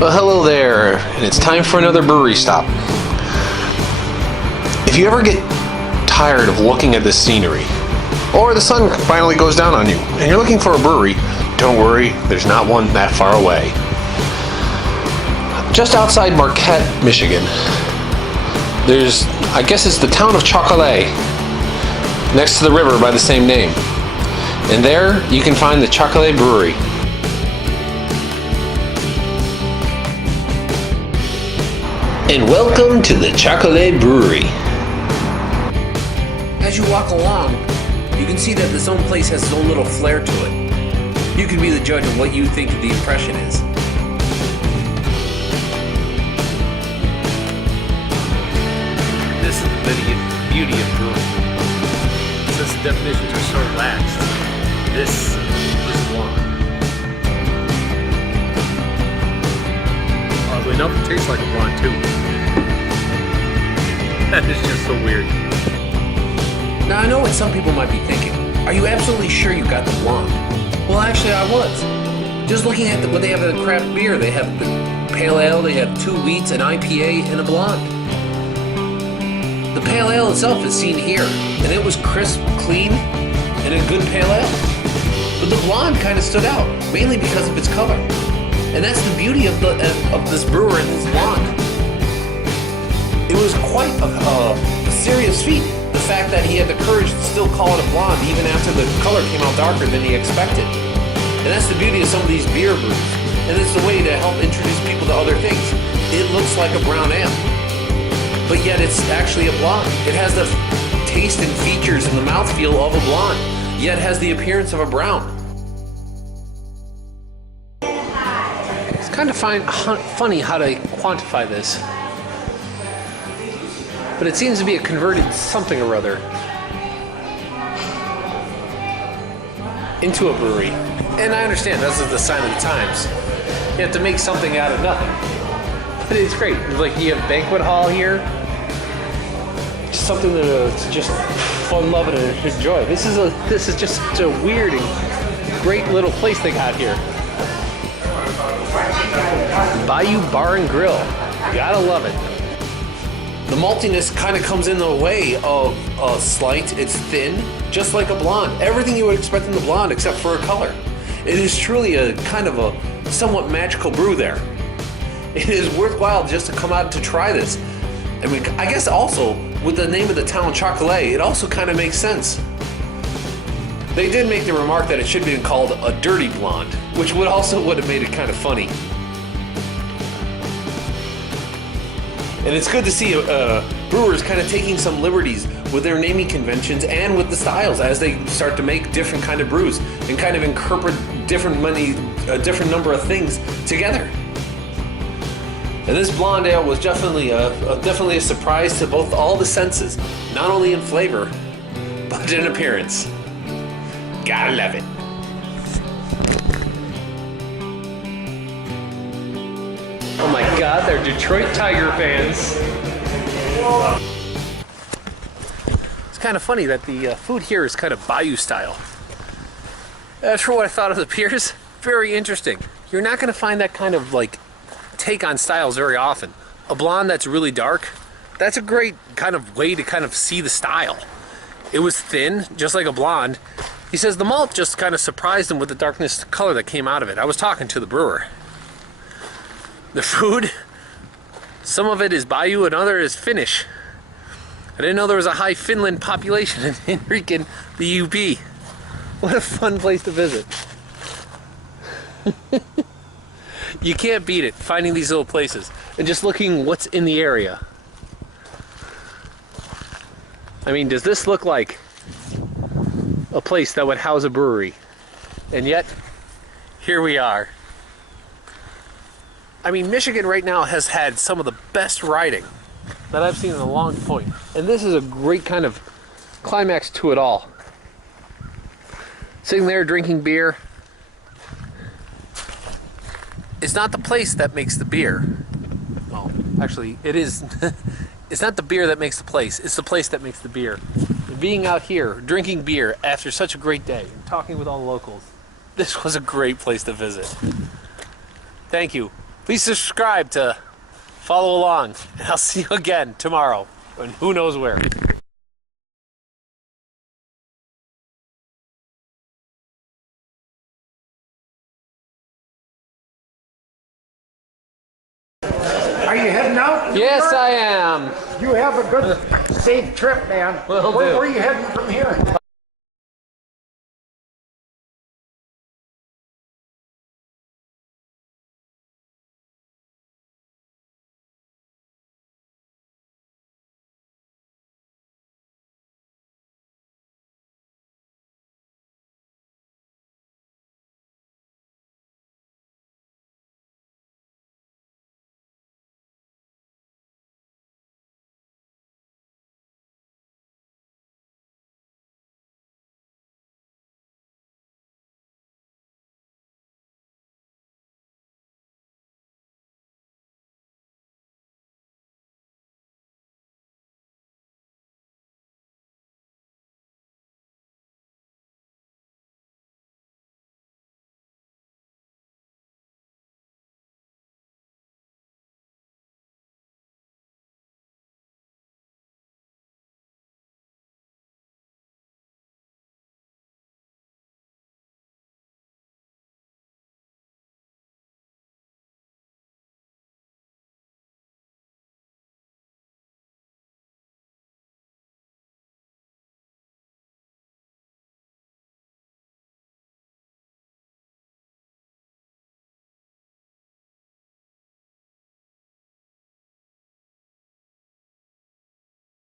Well, hello there, and it's time for another brewery stop. If you ever get tired of looking at the scenery, or the sun finally goes down on you, and you're looking for a brewery, don't worry, there's not one that far away. Just outside Marquette, Michigan, there's, I guess it's the town of Chocolay, next to the river by the same name. And there you can find the Chocolay Brewery. And welcome to the Chocolay Brewery. As you walk along, you can see that this own place has its own little flair to it. You can be the judge of what you think the impression is. This is the beauty of brewing. Since the definitions are so relaxed, this is one. Oddly enough, it tastes like a blonde too. That is just so weird. Now I know what some people might be thinking. Are you absolutely sure you got the blonde? Well, actually I was. Just looking at what they have in the craft beer, they have the pale ale, they have 2 wheats, an IPA, and a blonde. The pale ale itself is seen here, and it was crisp, clean, and a good pale ale. But the blonde kind of stood out, mainly because of its color. And that's the beauty of this brewer and this blonde. It was quite a serious feat, the fact that he had the courage to still call it a blonde even after the color came out darker than he expected. And that's the beauty of some of these beer brews. And it's the way to help introduce people to other things. It looks like a brown ale, but yet it's actually a blonde. It has the taste and features and the mouthfeel of a blonde, yet has the appearance of a brown. It's kind of funny how to quantify this, but it seems to be a converted something or other into a brewery. And I understand this is the sign of the times. You have to make something out of nothing. But it's great. Like you have banquet hall here. Just something to just fun, love, and enjoy. This is just such a weird and great little place they got here. Bayou Bar and Grill. Gotta love it. The maltiness kind of comes in the way of a slight. It's thin, just like a blonde. Everything you would expect in the blonde except for a color. It is truly a kind of a somewhat magical brew there. It is worthwhile just to come out to try this. I mean, I guess also with the name of the town, Chocolay, it also kind of makes sense. They did make the remark that it should be called a dirty blonde, which would have made it kind of funny. And it's good to see brewers kind of taking some liberties with their naming conventions and with the styles as they start to make different kind of brews and kind of incorporate a different number of things together. And this blonde ale was definitely a surprise to all the senses, not only in flavor, but in appearance. Gotta love it. Oh my God, they're Detroit Tiger fans. It's kind of funny that the food here is kind of bayou style. As for what I thought of the beers, very interesting. You're not going to find that kind of like take on styles very often. A blonde that's really dark, that's a great kind of way to kind of see the style. It was thin, just like a blonde. He says the malt just kind of surprised him with the darkness color that came out of it. I was talking to the brewer. The food, some of it is Bayou and other is Finnish. I didn't know there was a high Finland population in freaking the UP. What a fun place to visit. You can't beat it, finding these little places and just looking what's in the area. I mean, does this look like a place that would house a brewery? And yet, here we are. I mean, Michigan right now has had some of the best riding that I've seen in a long point. And this is a great kind of climax to it all. Sitting there drinking beer. It's not the place that makes the beer. Well, actually, it is. It's not the beer that makes the place. It's the place that makes the beer. And being out here, drinking beer after such a great day and talking with all the locals, this was a great place to visit. Thank you. Please subscribe to follow along. And I'll see you again tomorrow. And who knows where. Are you heading out? Yes, I am. You have a good, safe trip, man. Will do. Where are you heading from here?